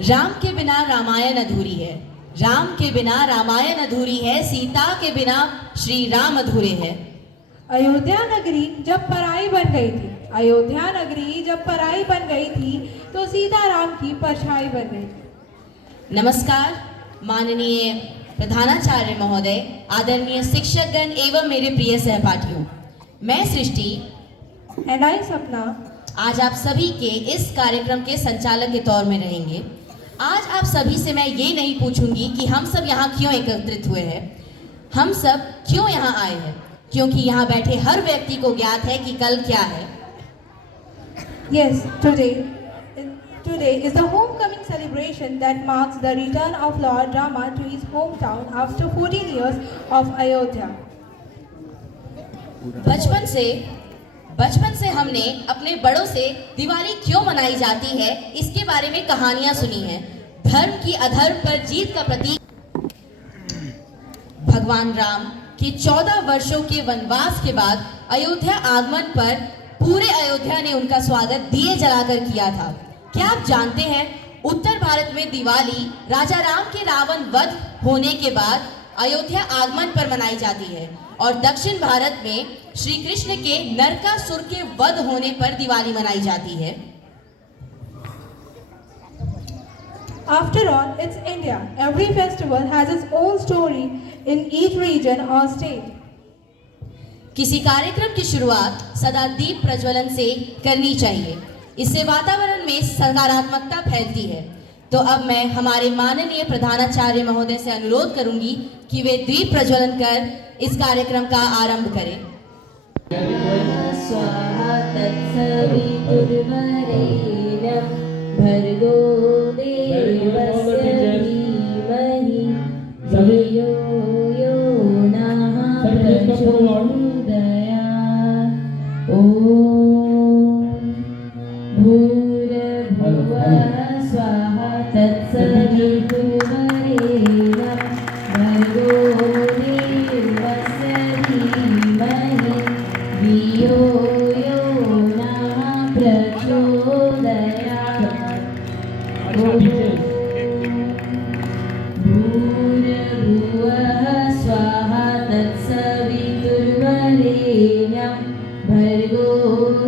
राम के बिना रामायण अधूरी है, राम के बिना रामायण अधूरी है, सीता के बिना श्री राम अधूरे हैं। अयोध्या नगरी जब पराई बन गई थी, अयोध्या नगरी जब पराई बन गई थी तो सीताराम की परछाई बन गई थी। नमस्कार माननीय प्रधानाचार्य महोदय, आदरणीय शिक्षकगण एवं मेरे प्रिय सहपाठियों, मैं सृष्टि एंड आई सपना आज आप सभी के इस कार्यक्रम के संचालक के तौर में रहेंगे। आज आप सभी से मैं ये नहीं पूछूंगी कि हम सब यहाँ क्यों एकत्रित हुए हैं, हम सब क्यों यहाँ आए हैं, क्योंकि यहाँ बैठे हर व्यक्ति को ज्ञात है कि कल क्या है। Yes, today is the homecoming celebration that marks the return of Lord Rama to his hometown after 14 years of Ayodhya. बचपन से हमने अपने बड़ों से दिवाली क्यों मनाई जाती है इसके बारे में कहानियां सुनी हैं। धर्म की अधर्म पर जीत का प्रतीक भगवान राम के 14 वर्षों के वनवास के बाद अयोध्या आगमन पर पूरे अयोध्या ने उनका स्वागत दिए जलाकर किया था। क्या आप जानते हैं, उत्तर भारत में दिवाली राजा राम के रावण वध होने के बाद अयोध्या आगमन पर मनाई जाती है और दक्षिण भारत में श्री कृष्ण के नरकासुर के वध होने पर दिवाली मनाई जाती है। After all, it's India. Every festival has its own story in each region or state. किसी कार्यक्रम की शुरुआत सदा दीप प्रज्वलन से करनी चाहिए, इससे वातावरण में सकारात्मकता फैलती है। तो अब मैं हमारे माननीय प्रधानाचार्य महोदय से अनुरोध करूंगी कि वे दीप प्रज्वलन कर इस कार्यक्रम का आरंभ करें। स्वाहा तत्सवितुर्वरेण्यं भर्गो देवस्य धीमहि धियो यो नः प्रचोदयात्। ॐ भूर्भुवः स्वाहा तत्सवितुर्वरेण्यं भर्गो देवस्य धीमहि धियो यो नः प्रचोदयात्। भूर्भुवः स्वाहा तत्सवितुर्वरेण्यं भर्गो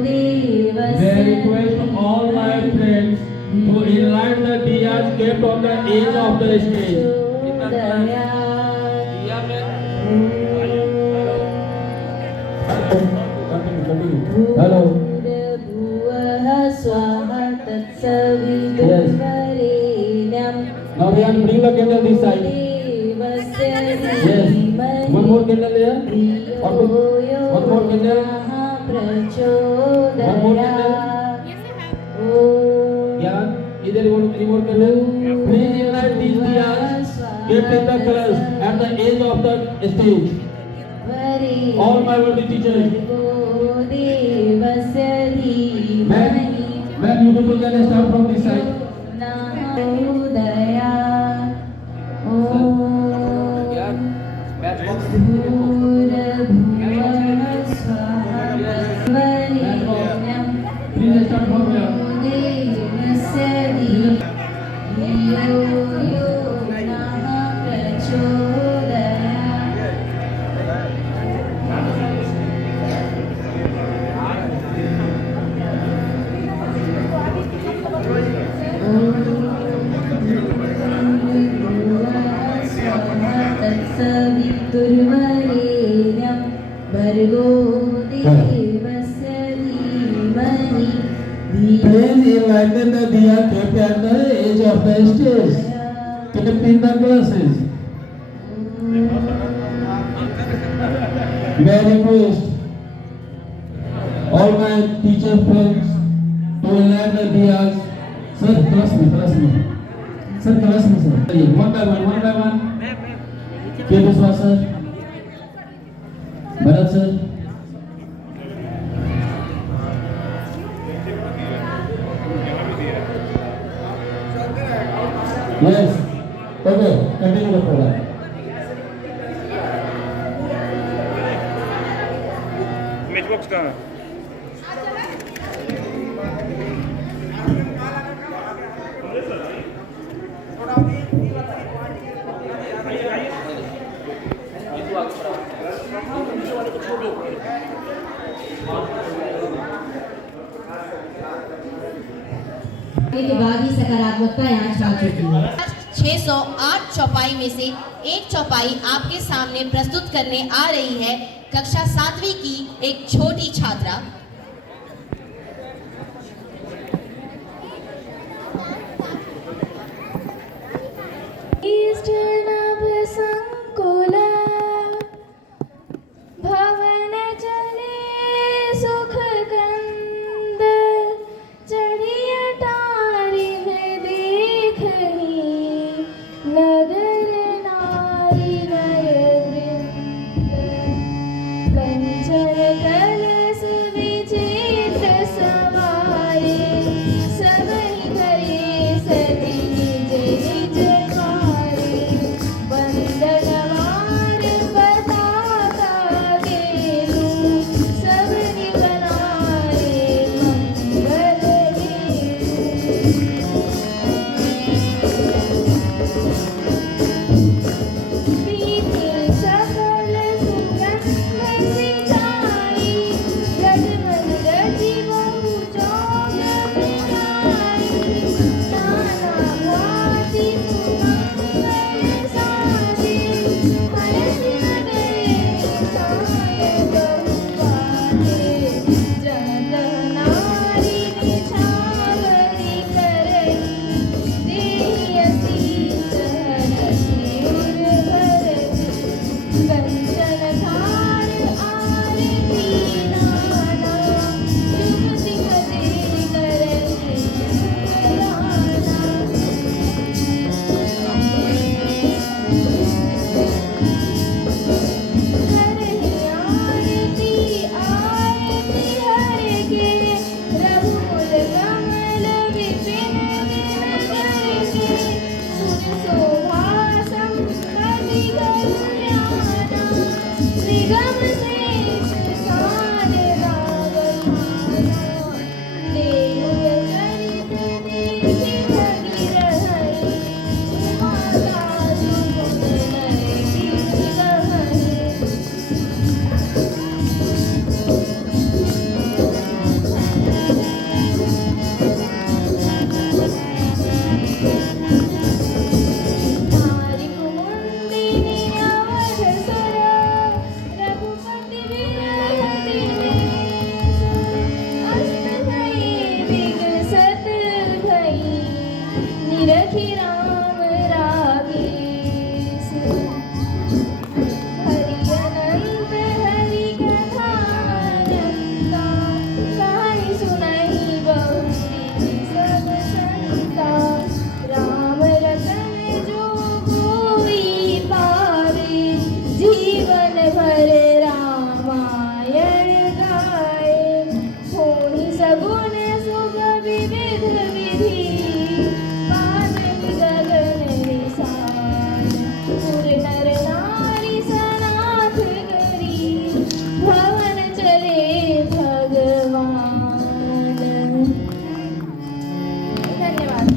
देवस्य। May I request all my friends to enlighten the diyas kept on the edge of the stage. Hello. भूर्भुवः स्वाहा तत्सवितुर्वरेण्यं Now we are bring the candle this side. देवस्य Yes. One more candle there. One more candle. One more candle. Yeah. Either you want three more candle. Please enlighten these diyas kept in the colors at the edge of the stage. All my worthy teachers. When you people can start from this side. Please start from here. तत्सवितुर्वरेण्यं भर्गो देवस्य धीमहि Please enlighten the diya kept at the edge of the stage. Kept in the glasses. May I request all my teacher friends to enlighten the diyas. Sir, class me. Sir, class me, sir. One by one. K. Biswas, sir. Bharat, sir. Yes. Okay, continue the program. Matchbox कहाँ? सकारात्मकता यहाँ छा चुकी है। 608 चौपाई में से एक चौपाई आपके सामने प्रस्तुत करने आ रही है कक्षा 7वीं की एक छोटी छात्रा। संकुला भवन चले सुख कंद चढ़ी अटारी में देखी नगर नारी नर वृंद कंचन कलश विचित्र सवारे सबहि करे सती निज निज कार्य वंदनवार बताता गेलु सबनि बनाए मंगल प्रीति सकल सुगंध सिंचाई गजमन रचि बहु चौग मिलाई नाना भांति सुमंगल साजे हरस नगरे निसाय बहु बाटे जनत नारी निछावरी करई देहि असीस हरसि उर भरई कंचन थार आरती नाना जुगति हरे करई सुराना हरि आरती आरती हर के रघुकुल कमल विपिन नगर के सुर शोभा संपत्ति कल्याणा निगम शेष सार रावधाना देहु चरित देखि भगीरहरि माता सुगुण नर कीर्ति कहहि नारी कुमुदिनी अवध सुर रघुपति विरह दिनेश अस्त भई विकसत भई निरखि राम रागेश हरि अनंत हरि कथा अनंता कहानी सुनाई बहु विधि सब संता राम रतन जो कोई पावे जीवन भर रामायण गाए होनी सगुण सुख विविध विधि पावनि गगन निसार सुर नर नारी सनाथ करी भवन चले भगवान। धन्यवाद।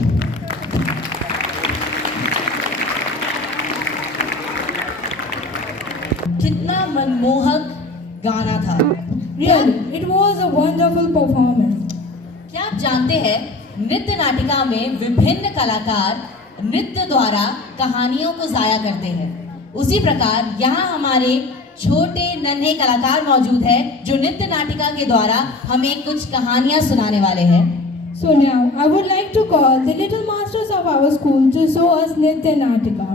कितना मनमोहक गाना था। Really, it was a wonderful performance. क्या आप जानते हैं नृत्य नाटिका में विभिन्न कलाकार नृत्य द्वारा कहानियों को जाया करते हैं। उसी प्रकार यहाँ हमारे छोटे नन्हे कलाकार मौजूद हैं जो नृत्य नाटिका के द्वारा हमें कुछ कहानियाँ सुनाने वाले हैं। So now, I would like to call the little masters of our school to show us Nitya Natika.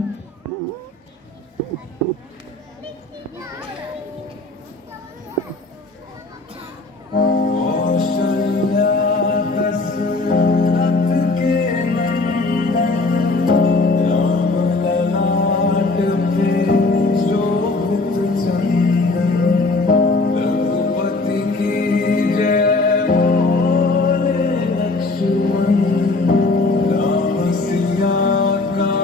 Ram Siya का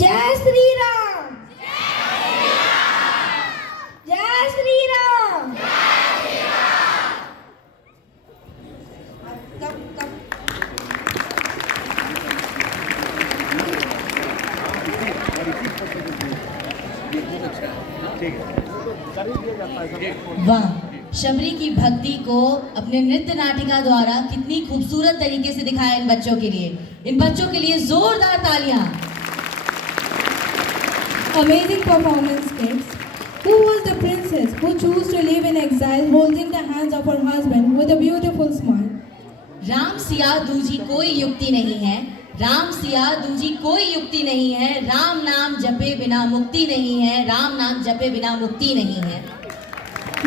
जय श्री राम। जय श्री राम। वाह, शबरी की भक्ति को अपने नृत्य नाटिका द्वारा कितनी खूबसूरत तरीके से दिखाया इन बच्चों के लिए। इन बच्चों के लिए जोरदार तालियां। Amazing performance, kids. Who was the princess who chose to live in exile holding the hands of her husband with a beautiful smile? Ram Siya दूजी कोई युक्ति नहीं है, राम सिया दूजी कोई युक्ति नहीं है, राम नाम जपे बिना मुक्ति नहीं है, राम नाम जपे बिना मुक्ति नहीं है।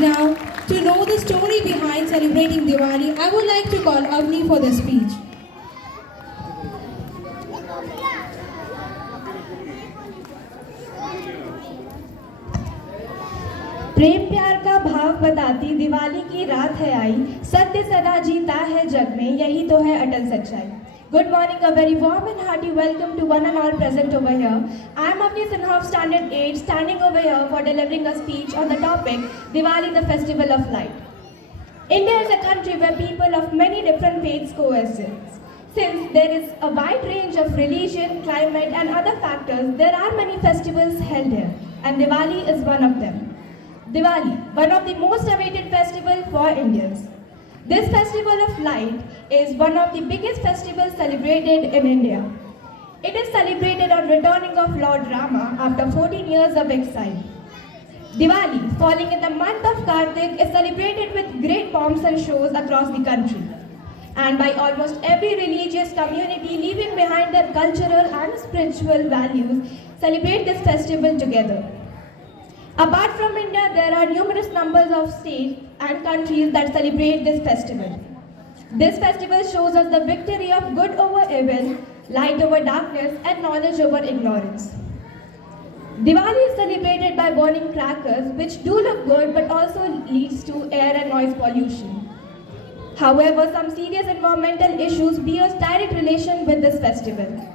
Now, to know the story behind celebrating Diwali, I would like to call Avni for the speech. प्रेम प्यार का भाव बताती दिवाली की रात है आई, सत्य सदा जीता है जग में, यही तो है अटल सच्चाई। Good morning, a very warm and hearty welcome to one and all present over here. I am Avni Sinha of Standard 8, standing over here for delivering a speech on the topic Diwali, the Festival of Light. India is a country where people of many different faiths coexist. Since there is a wide range of religion, climate and other factors, there are many festivals held here, and Diwali is one of them. Diwali, one of the most awaited festivals for Indians. This festival of light is one of the biggest festivals celebrated in India. It is celebrated on returning of Lord Rama after 14 years of exile. Diwali, falling in the month of Kartik, is celebrated with great pomps and shows across the country, and by almost every religious community leaving behind their cultural and spiritual values, celebrate this festival together. Apart from India, there are numerous numbers of states and countries that celebrate this festival. This festival shows us the victory of good over evil, light over darkness, and knowledge over ignorance. Diwali is celebrated by burning crackers, which do look good but also leads to air and noise pollution. However, some serious environmental issues bear direct relation with this festival.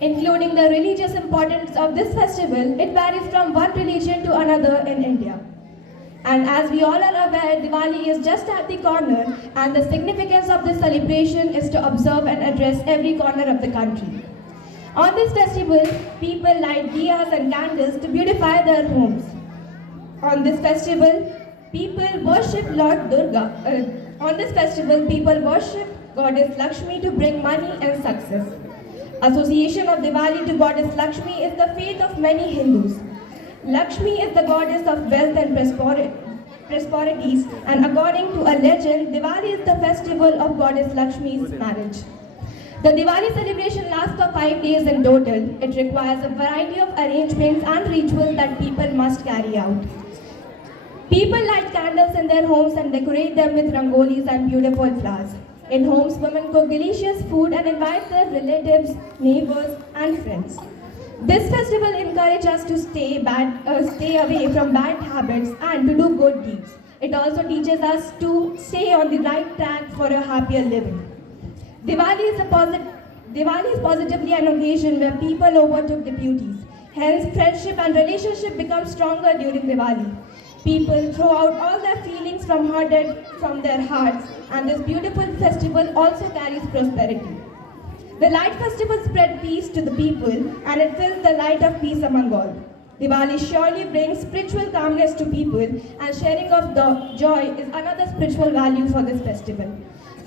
Including the religious importance of this festival, it varies from one religion to another in India. And as we all are aware, Diwali is just at the corner, and the significance of this celebration is to observe and address every corner of the country. On this festival, people light diyas and candles to beautify their homes. On this festival, people worship Lord Durga. On this festival, people worship Goddess Lakshmi to bring money and success. Association of Diwali to Goddess Lakshmi is the faith of many Hindus. Lakshmi is the goddess of wealth and prosperities, and according to a legend, Diwali is the festival of Goddess Lakshmi's marriage. The Diwali celebration lasts for 5 days in total. It requires a variety of arrangements and rituals that people must carry out. People light candles in their homes and decorate them with rangolis and beautiful flowers. In homes, women cook delicious food and invite their relatives, neighbors, and friends. This festival encourages us to stay away from bad habits and to do good deeds. It also teaches us to stay on the right track for a happier living. Diwali is positively an occasion where people overtook the beauties. Hence, friendship and relationship become stronger during Diwali. People throw out all their feelings from their hearts, and this beautiful festival also carries prosperity. The light festival spread peace to the people, and it fills the light of peace among all. Diwali surely brings spiritual calmness to people, and sharing of the joy is another spiritual value for this festival.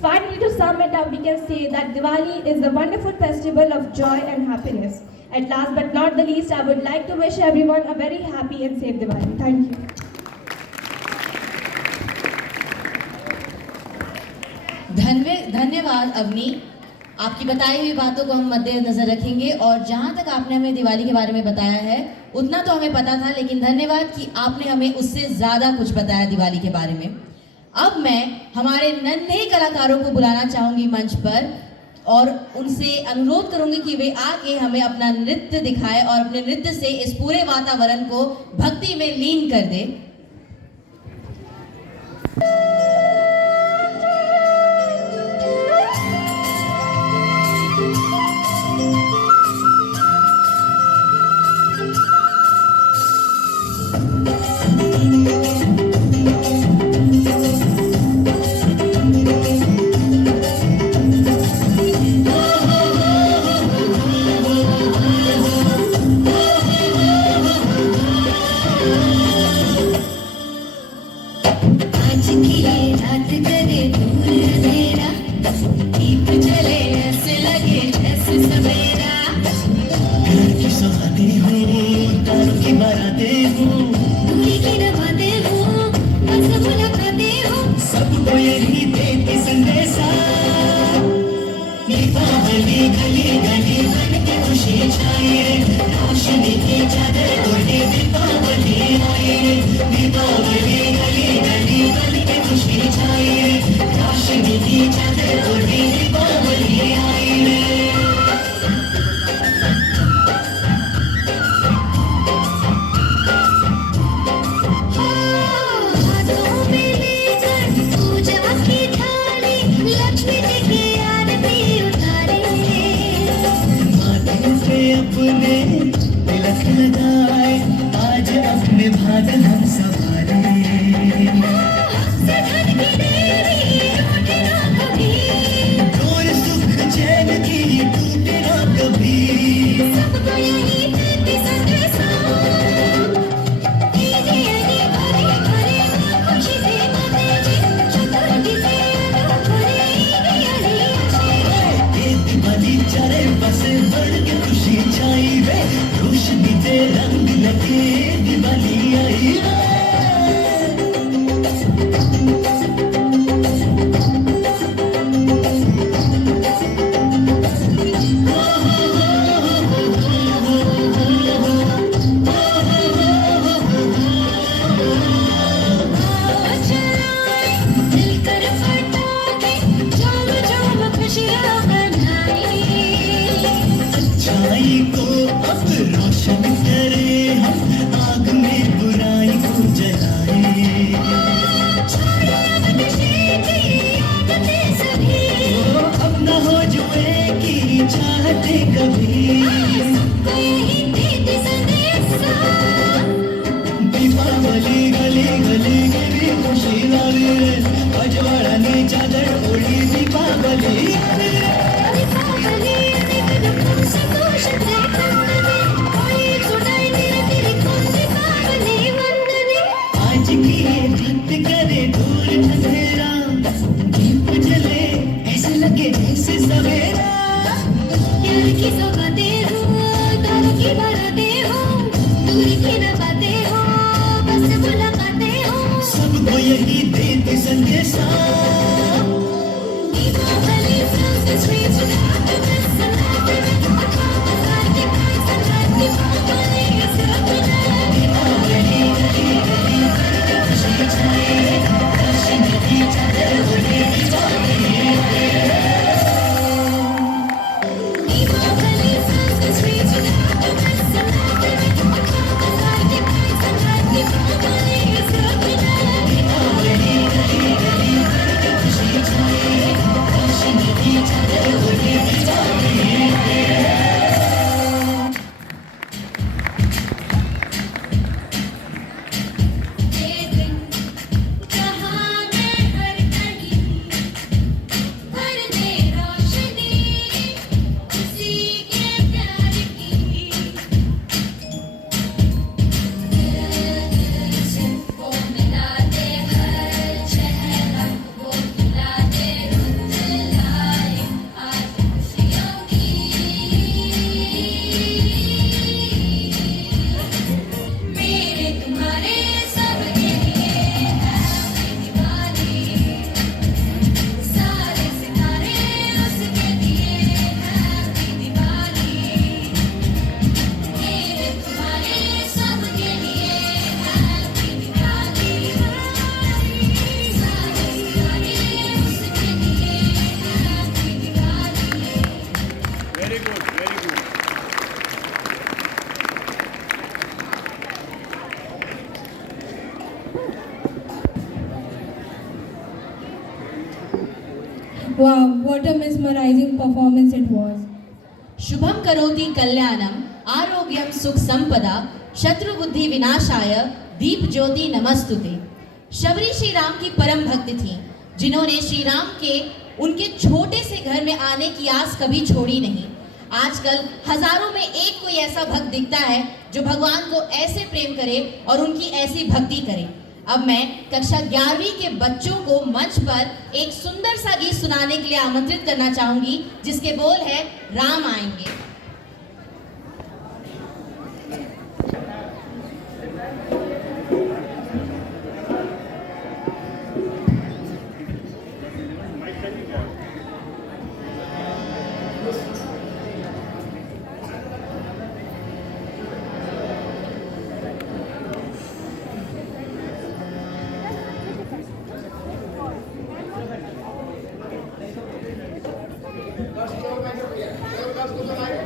Finally, to sum it up, we can say that Diwali is a wonderful festival of joy and happiness. At last but not the least, I would like to wish everyone a very happy and safe Diwali. Thank you. धन्यवाद अवनी। आपकी बताई हुई बातों को हम मद्देनजर रखेंगे, और जहाँ तक आपने हमें दिवाली के बारे में बताया है उतना तो हमें पता था, लेकिन धन्यवाद कि आपने हमें उससे ज़्यादा कुछ बताया दिवाली के बारे में। अब मैं हमारे नन्हे कलाकारों को बुलाना चाहूँगी मंच पर, और उनसे अनुरोध करूँगी कि वे आके हमें अपना नृत्य दिखाए और अपने नृत्य से इस पूरे वातावरण को भक्ति में लीन कर दे। रोशनी ते रंग लगे दिवाली आई। आज की ये रात करे दूर अंधेरा, दीप जले ऐसे लगे जैसे सवेरा। प्यार की सौगातें हो, तारों की बारातें हो, दूर की न बातें हो, बस मुलाकातें हो। सबको यही देते संदेशा, Deepawali sounds the streets with happiness and laughter. Dीपावली is happening. Dीपावली sounds the streets with happiness and laughter. Dीpaवली is happening. ये दिन जहां में हर कहीं भर दे रोशनी उसी के प्यार की। दिल से वो मिला दे हर चेहरा, वो मिला दे रुत लाए आज खुशियों की। मेरे तुम्हारे सबके लिए है दिवाली, सारे सितारे उसके लिए है दिवाली। मेरे तुम्हारे सबके लिए है दिवाली, सारे सितारे उसके लिए है Diwali. Very good, very good. Wow, what a mesmerizing performance it was. Shubham करोति कल्याणम आरोग्यम सुख संपदा शत्रु बुद्धि विनाशाय दीप ज्योति नमस्तुते। शबरी श्री राम की परम भक्त थी, जिन्होंने श्री राम के उनके छोटे से घर में आने की आस कभी छोड़ी नहीं। आजकल हजारों में एक कोई ऐसा भक्त दिखता है जो भगवान को ऐसे प्रेम करे और उनकी ऐसी भक्ति करे। अब मैं कक्षा 11वीं के बच्चों को मंच पर एक सुंदर सा गीत सुनाने के लिए आमंत्रित करना चाहूंगी, जिसके बोल है राम आएंगे। Let's go,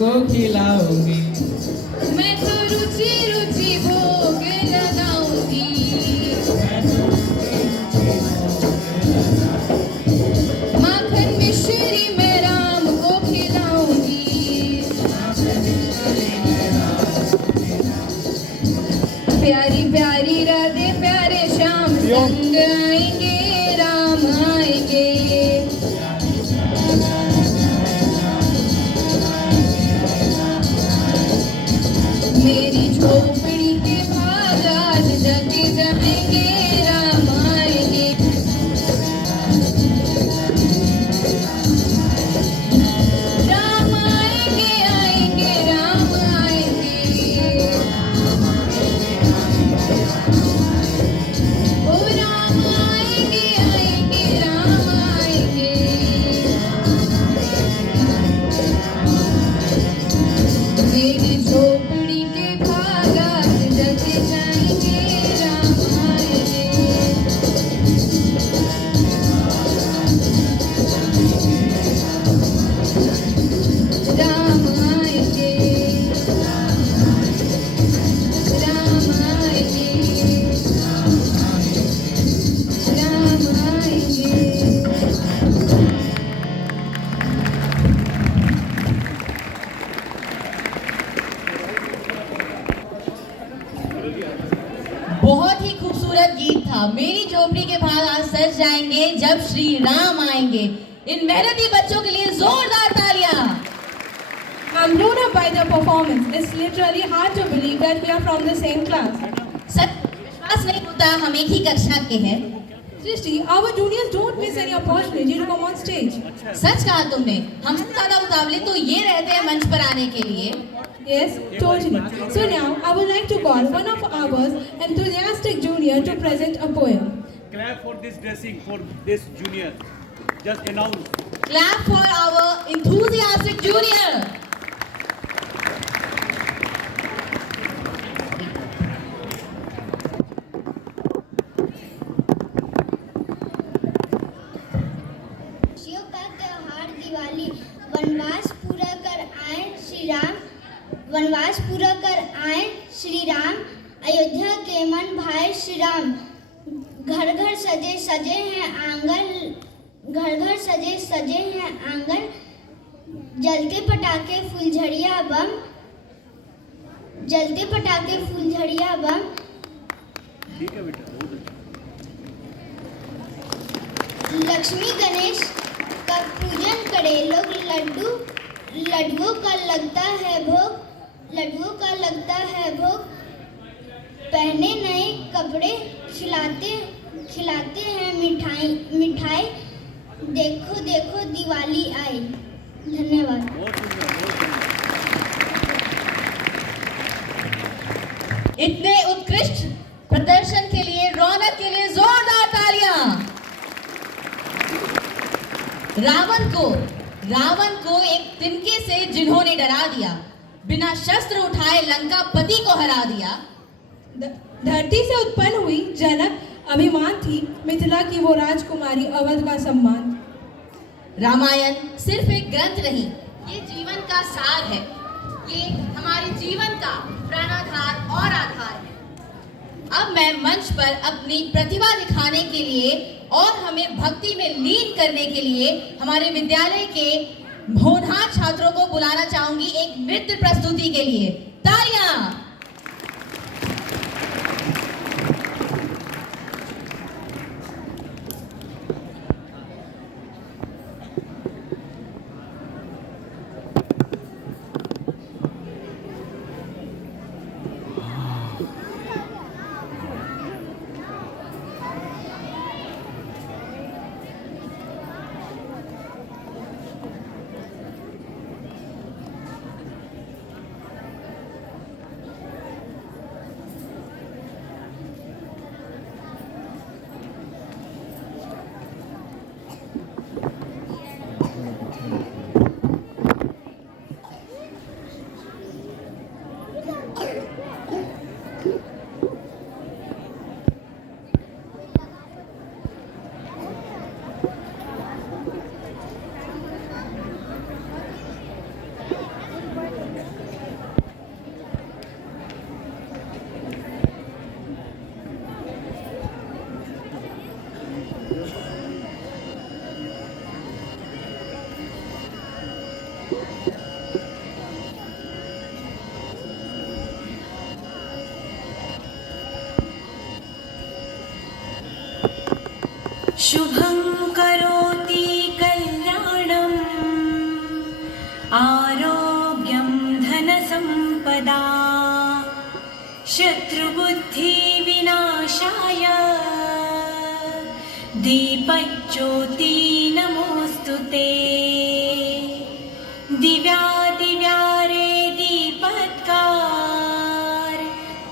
को खिलाऊंगी। मैं तो रुचि रुचि भोग लगाऊंगी। माखन मिश्री मैं राम को खिलाऊंगी। प्यारी प्यारी राधे प्यारे श्याम संग आएंगे, राम आएंगे। मेरी झोपड़ी के भाग आज जग जाएंगे, राम आएंगे। राम आएंगे आएंगे राम आएंगे। ओ राम आएंगे आएंगे राम आएंगे। मेरी झोपड़ी के भाग आज जग जाएंगे, राम आएंगे। राम आएंगे, राम आएंगे, राम आएंगे। बहुत ही खूबसूरत गीत था। मेरी झोपड़ी के भाग आज सज जाएंगे जब श्री राम आएंगे। इन मेहनती बच्चों के लिए जोरदार तालियां। I'm blown up by the performance. It's literally hard to believe that we are from the same class. सच विश्वास नहीं होता हम एक ही कक्षा के हैं। Srishti, our juniors don't miss any opportunity to come on stage. सच कहा तुमने, हमसे ज्यादा उतावले तो ये रहते हैं मंच पर आने के लिए। Yes, totally. So now I would like to call one of our enthusiastic junior to present a poem. Clap for this dressing for this junior. Just announce. Clap for our enthusiastic junior. खुशियों का त्योहार दिवाली, वनवास पूरा कर आए श्री राम, वनवास पूरा कर आए श्री राम, अयोध्या के मन भाए श्री राम। घर घर सजे सजे हैं आंगन, घर घर सजे सजे हैं आंगन, जलते पटाखे फुलझड़िया बम, जलते पटाखे फुलझड़िया बम। ठीक है बेटा, बहुत अच्छा। लक्ष्मी गणेश का पूजन करे लोग, लड्डुओं का लगता है भोग, लड्डुओं का लगता है भोग। पहने नए कपड़े खिलाते हैं मिठाई, देखो देखो दिवाली आई। धन्यवाद। बहुत सुंदर, बहुत सुंदर। इतने उत्कृष्ट प्रदर्शन के लिए, रौनक के लिए जोरदार तालियां। रावण को एक तिनके से जिन्होंने डरा दिया, बिना शस्त्र उठाए लंका पति को हरा दिया। धरती से उत्पन्न हुई जनक अभिमान थी, मिथिला की वो राजकुमारी अवध का सम्मान। रामायण सिर्फ एक ग्रंथ नहीं, ये जीवन का सार है। ये हमारे जीवन का प्राणाधार और आधार है। अब मैं मंच पर अपनी प्रतिभा दिखाने के लिए और हमें भक्ति में लीन करने के लिए हमारे विद्यालय के होनहार छात्रों को बुलाना चाहूंगी एक नृत्य प्रस्तुति के लिए। तालियां। दीपज्योति नमोस्तुते। दिव्या दिव्या रे दीपत्कार,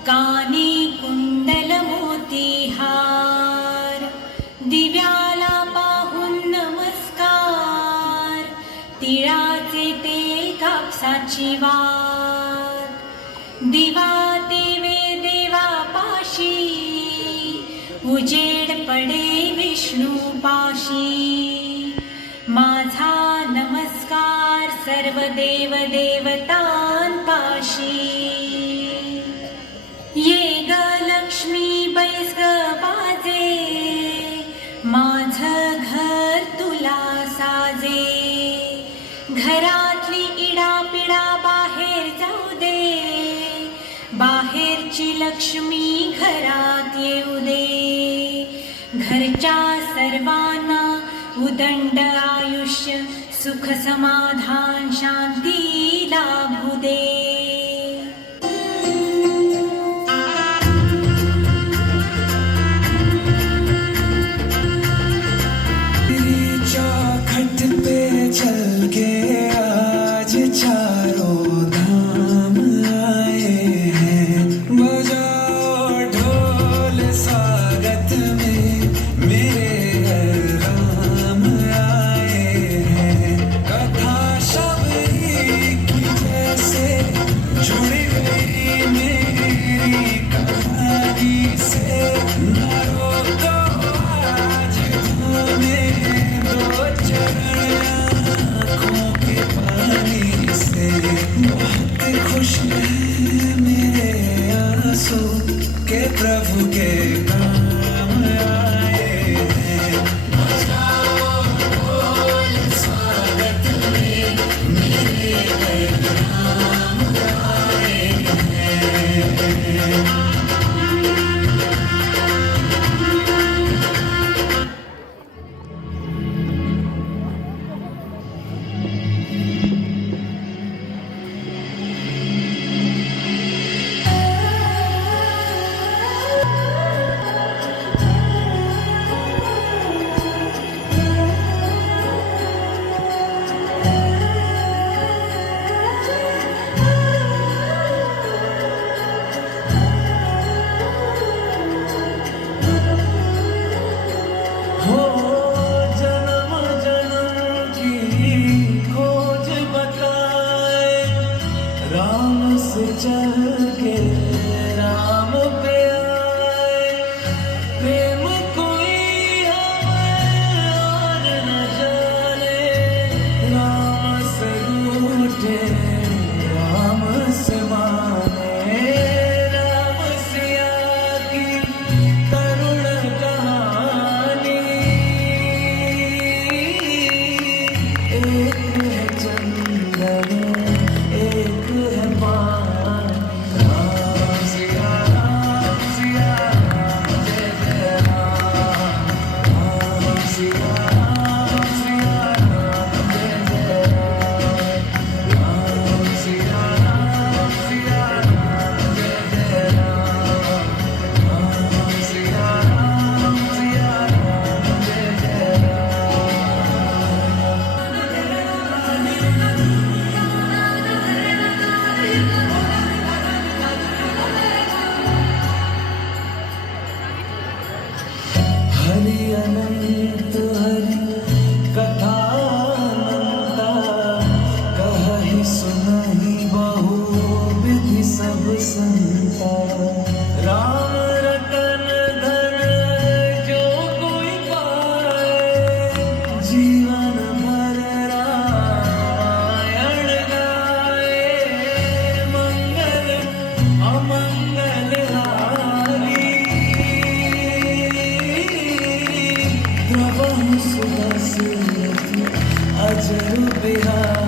कानी कुंडल मोतीहार, दिव्याला पाहून नमस्कार, तिळाचे तेल कापसाची वात, दिवा देवे देवा पाशी, उजेड पडे विष्णू पाशी। माझा नमस्कार सर्व देव देवतांपाशी। ये ग लक्ष्मी बैस ग बाजे, माझं घर तुला साजे। घरातली इडापिडा बाहेर जाऊ दे, बाहेरची लक्ष्मी घरात येऊ दे। घरच्या सर्वांना उदंड आयुष्य सुख समाधान शांती लाभू दे। खट पे चल के आज चारों धाम आए हैं, बजाओ ढोल स्वागत में मेरे घर राम आए हैं। कथा शबरी की जैसे जुड़ गई मेरी कहानी से, ना रोको आज हमें दो चरण आँखों के पानी से। बहुत खुश हैं मेरे आंसू के प्रभु के काम आए हैं। बजाओ ढोल स्वागत में मेरे घर राम आए हैं। हो जन्म जन्म की खोज बताए, राम से चल के राम पे आए। प्रेम कोई हमें और न जाने, राम से रूठे राम से माने। राम सिया की तरुण कहानी, एक है चंदन एक है पानी। राम सिया राम जय जय राम। राम सिया राम जय जय राम। राम सिया राम जय जय राम। राम सिया राम जय जय हरि अनंत हरि कथा अनंता, कहि सुनहि बहु विधि सब संता। राम रतन धन जो कोई पाए, जीवन भर रामायण गाए। मंगल अमंगल हारी, प्रभु सुदर्शन अजर बिहारी।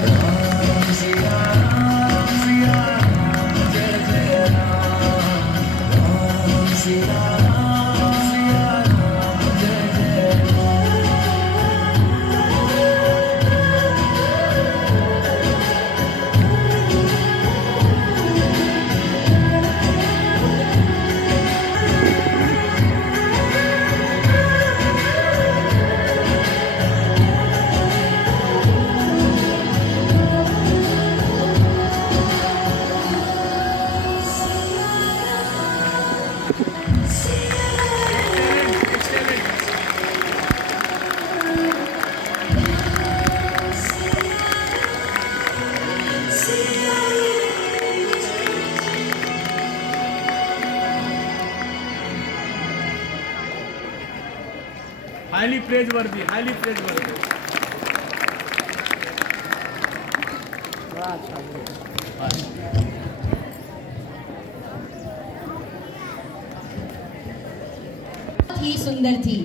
राम सिया राम जय जय राम। राम सिया राम जय जय Ram. highly praiseworthy, highly praiseworthy. बहुत ही सुंदर थी।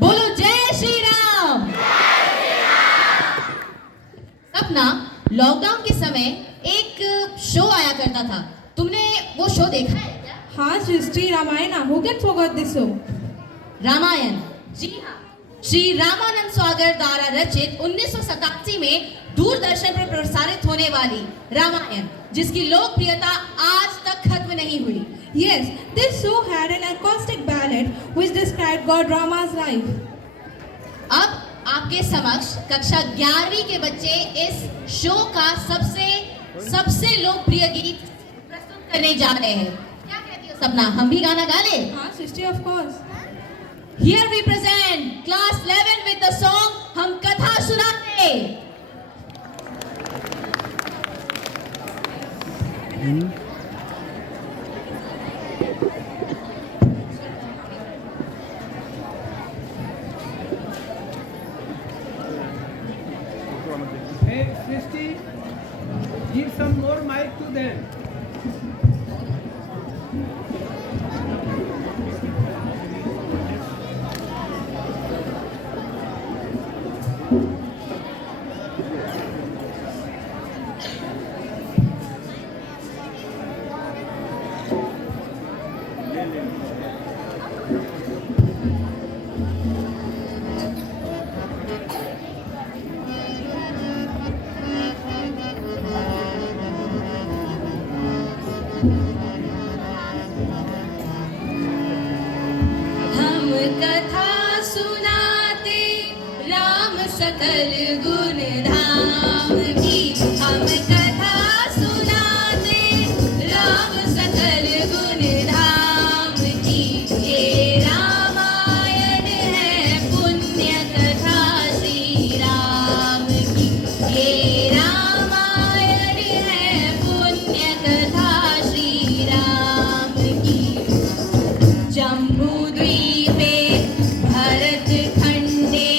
बोलो जय श्री राम। सपना, लॉकडाउन के समय एक शो आया करता था, तुमने वो शो देखा है क्या? हाँ सृष्टि Ramayan, who can forget this show? Ramayan, जी हाँ, श्री रामानंद स्वागर द्वारा रचित 1987 में दूरदर्शन पर प्रसारित होने वाली रामायण, जिसकी लोकप्रियता आज तक खत्म नहीं हुई। Yes, this show had an acoustic ballad which described God Rama's life. अब आपके समक्ष कक्षा 11वीं के बच्चे इस शो का सबसे लोकप्रिय गीत प्रस्तुत करने जा रहे हैं। क्या कहती हो सपना, हम भी गाना गा ले? हाँ सृष्टि, of course. Here we present class 11 with the song हम कथा सुनाते। Hey, Srishti, give some more mic to them. हम कथा सुनाते राम सकल गुण धाम की, हम कथा सुनाते राम सकल गुण धाम की। ये रामायण है पुण्य कथा श्री राम की, ये रामायण है पुण्य कथा श्री राम की। जम्बूद्वीपे भरतखण्डे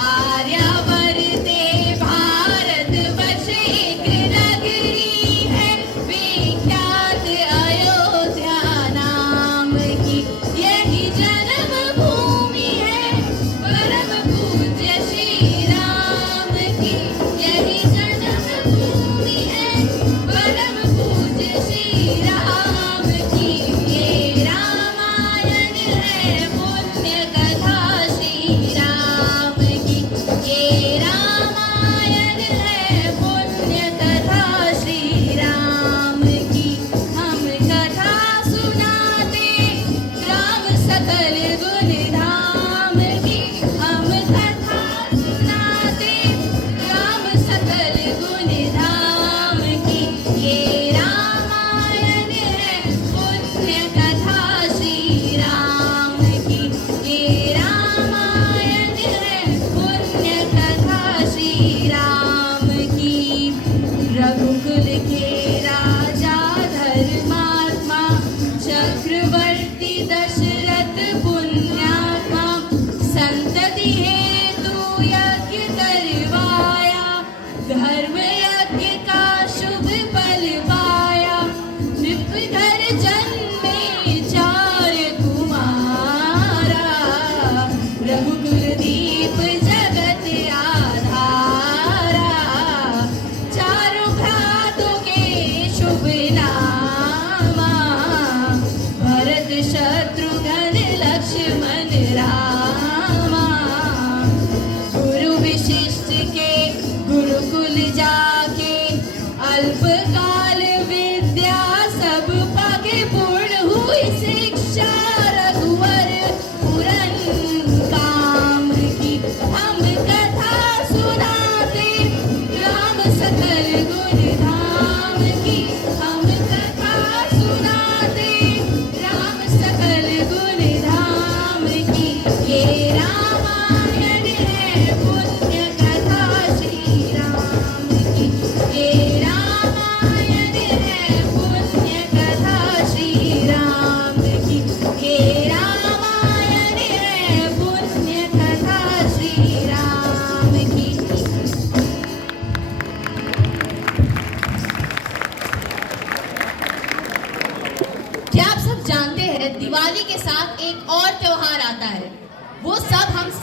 आर्यावर्ते भारतवर्षे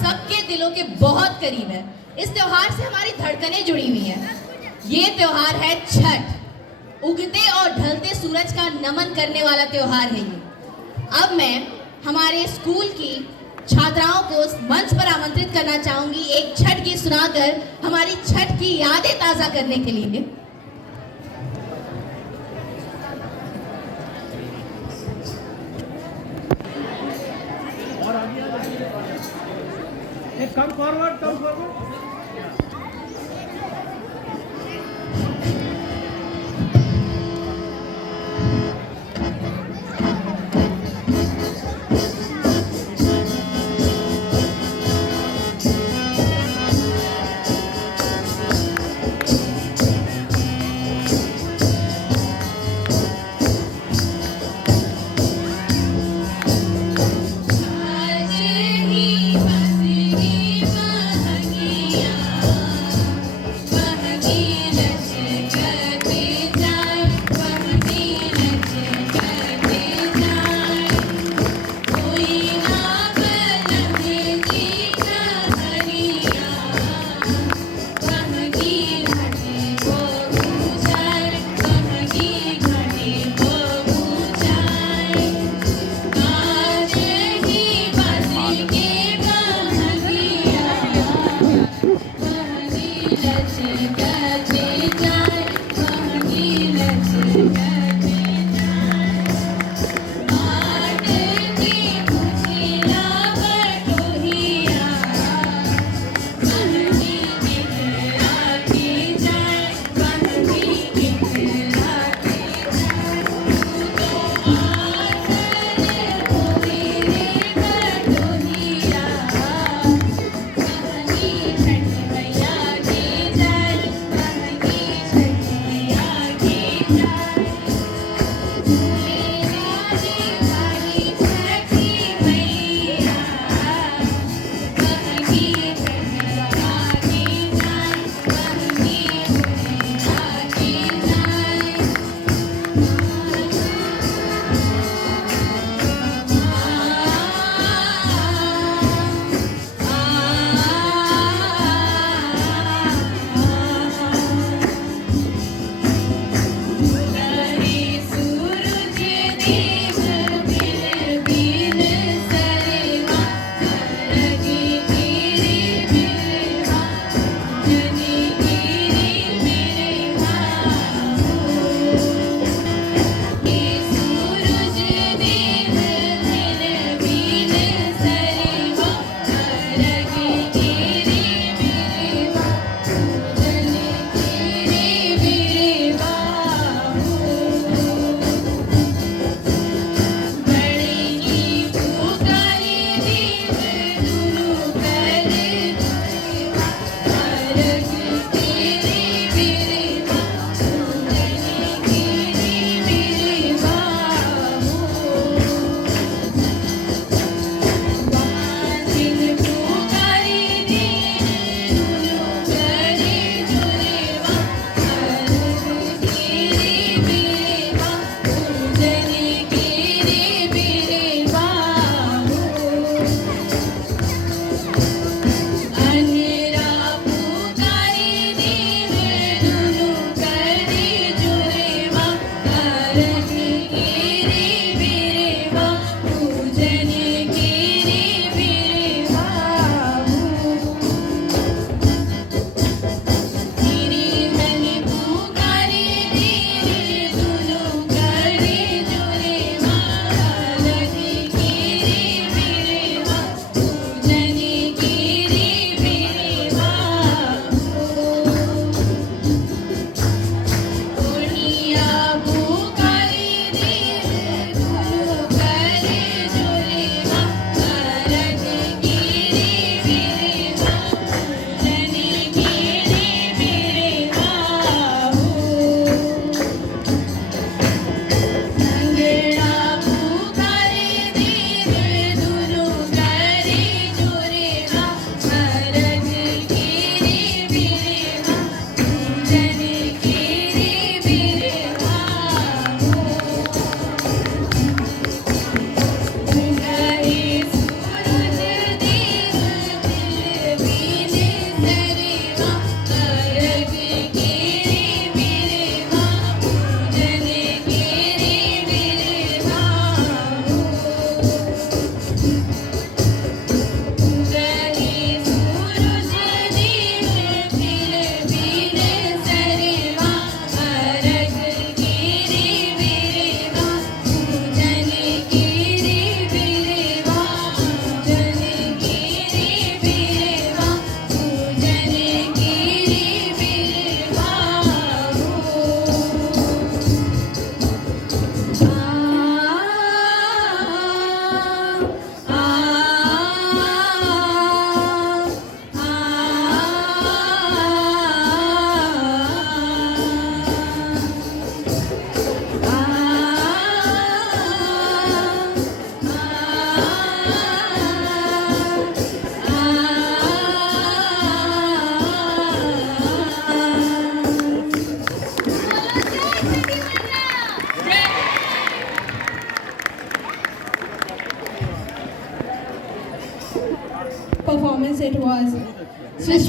सबके दिलों के बहुत करीब है। इस त्योहार से हमारी धड़कनें जुड़ी हुई हैं। ये त्योहार है छठ। उगते और ढलते सूरज का नमन करने वाला त्योहार है ये। अब मैं हमारे स्कूल की छात्राओं को मंच पर आमंत्रित करना चाहूंगी एक छठ गीत सुनाकर हमारी छठ की यादें ताजा करने के लिए। Come forward, come forward.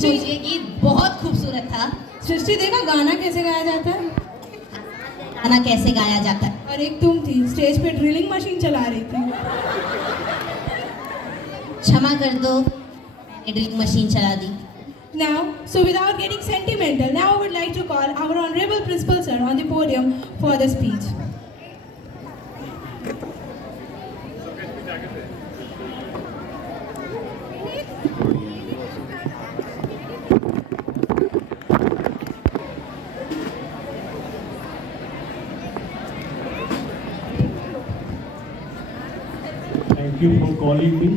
सोचिए कि बहुत खूबसूरत था। सृष्टि देखा गाना कैसे गाया जाता है? गाना कैसे गाया जाता है? और एक तुम थी स्टेज पे ड्रिलिंग मशीन चला रही थी। क्षमा कर दो, मैंने ड्रिलिंग मशीन चला दी। Now, so without getting sentimental, now I would like to call our honorable principal sir on the podium for the speech. Thank you for calling me.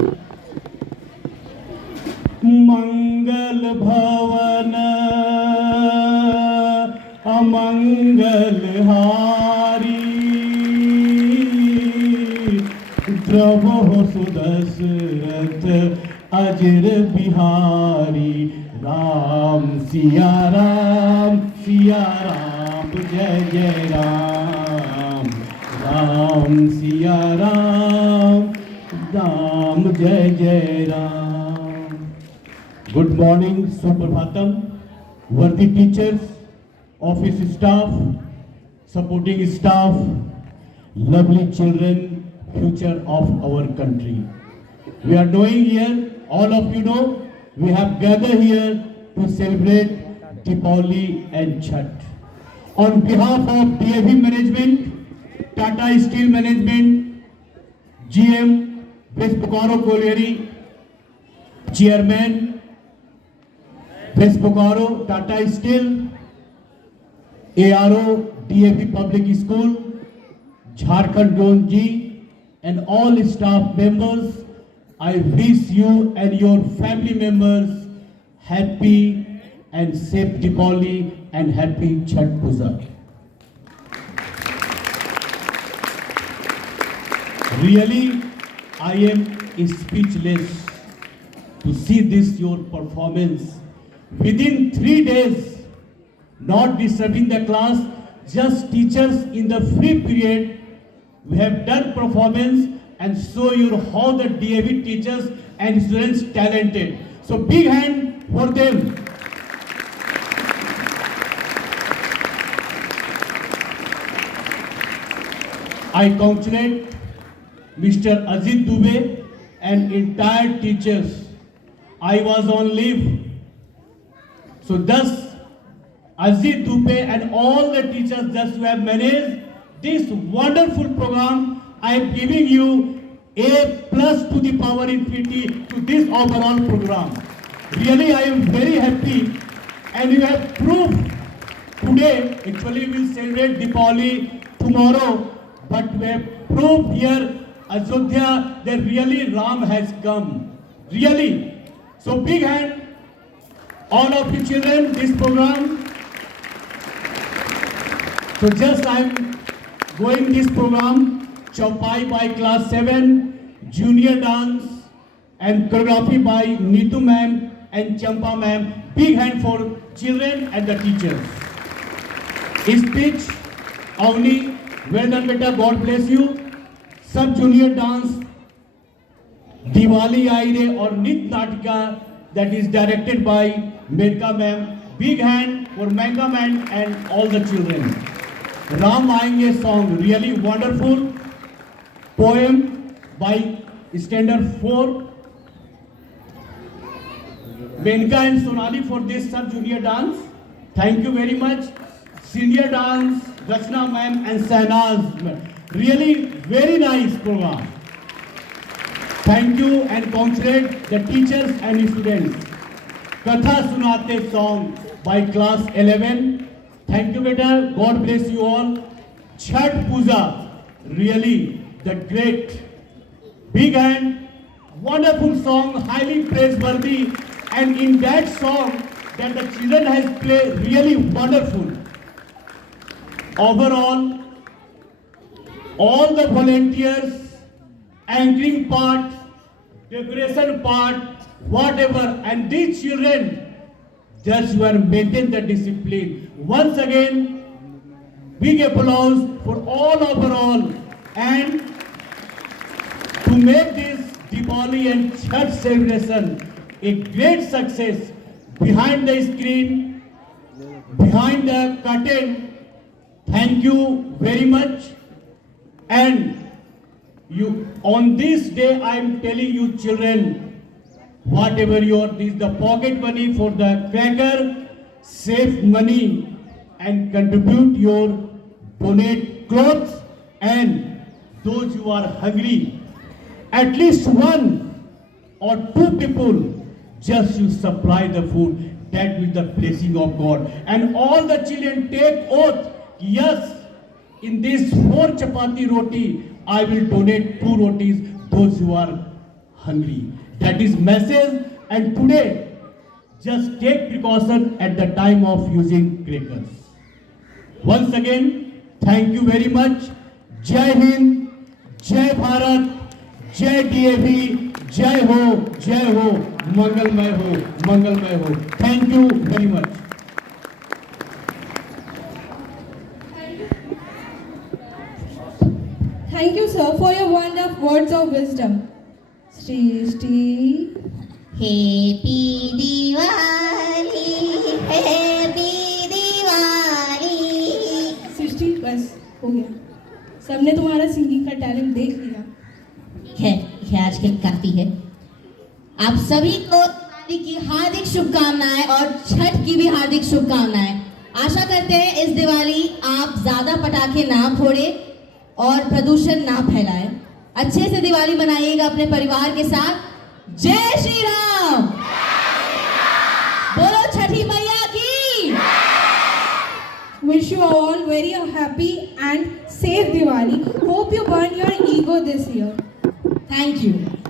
मंगल भवन अमंगल हारी प्रभु सुदशरथ अजर बिहारी राम सिया राम जय जय राम राम सिया राम जय जय Ram. Good morning, Suprabhatam, worthy teachers, office staff, supporting staff, lovely children, future of our country. We are knowing here, all of you know, we have gathered here to celebrate Deepavali and Chhath. On behalf of DAV management, Tata Steel management, GM, West Bokaro Colliery, Chairman, West Bokaro, Tata Steel, ARO, DAV Public School, Jharkhand Zone G, and all staff members, I wish you and your family members happy and safe Deepavali and happy Chhath Puja. Really, I am speechless to see this your performance. Within 3 days, not disturbing the class, just teachers in the free period, we have done performance and show you how the DAV teachers and students talented. So big hand for them. I congratulate Mr. Ajit Dubey and entire teachers. I was on leave. So thus, Ajit Dubey and all the teachers thus who have managed this wonderful program, I am giving you A+ to the power infinity to this overall program. Really, I am very happy, and you have proved today. Actually, we will celebrate Deepavali tomorrow, but we have proved here Ayodhya that really Ram has come. Really. So big hand, all of you children, this program. So just I am going this program, Chaupai by class 7, junior dance and choreography by Neetu ma'am and Champa ma'am. Big hand for children and the teachers. Speech, Avni, well done beta, God bless you. Sub junior dance, Diwali Aire or Nit Natika, that is directed by Medka ma'am. Big hand for Manga ma'am and all the children. Ram Aayenge song, really wonderful. Poem by Standard 4. Menka and Sonali for this sub-junior dance. Thank you very much. Senior dance, Rachna ma'am and Sahnaz. Really very nice program. Thank you and congratulate the teachers and students. Katha Sunate song by class 11. Thank you beta. God bless you all. Chhath Puja, really the great. Big hand, wonderful song, highly praiseworthy. And in that song that the children has played, really wonderful. Overall, all the volunteers, anchoring part, decoration part, whatever, and these children, just you are maintain the discipline. Once again, big applause for all overall, and to make this Deepavali and Chhath celebration a great success, behind the screen, behind the curtain, thank you very much. And you, on this day, I am telling you children, whatever the pocket money for the cracker, save money and contribute your donate clothes, and those who are hungry, at least one or two people, just you supply the food. That with the blessing of God. And all the children take oath, yes, in this 4 chapati roti, I will donate 2 rotis, those who are hungry. That is message. And today, just take precaution at the time of using crackers. Once again, thank you very much. Jai Hind, Jai Bharat, Jai DAV, Jai Ho, Mangalmay ho. Thank you very much. Thank you, sir, for your wonderful words of wisdom. Shri. Happy Diwali, Happy Diwali. सृष्टि बस हो गया, सबने तुम्हारा singing का talent देख लिया। है आज के काफी है। आप सभी को दिवाली की हार्दिक शुभकामनाएं और छठ की भी हार्दिक शुभकामनाएं। आशा करते हैं इस दिवाली आप ज्यादा पटाखे ना फोड़े और प्रदूषण ना फैलाएं। अच्छे से दिवाली मनाइएगा अपने परिवार के साथ। जय श्री राम। बोलो छठी मैया की। Wish you all very happy and safe Diwali. Hope you burn your ego this year. Thank you.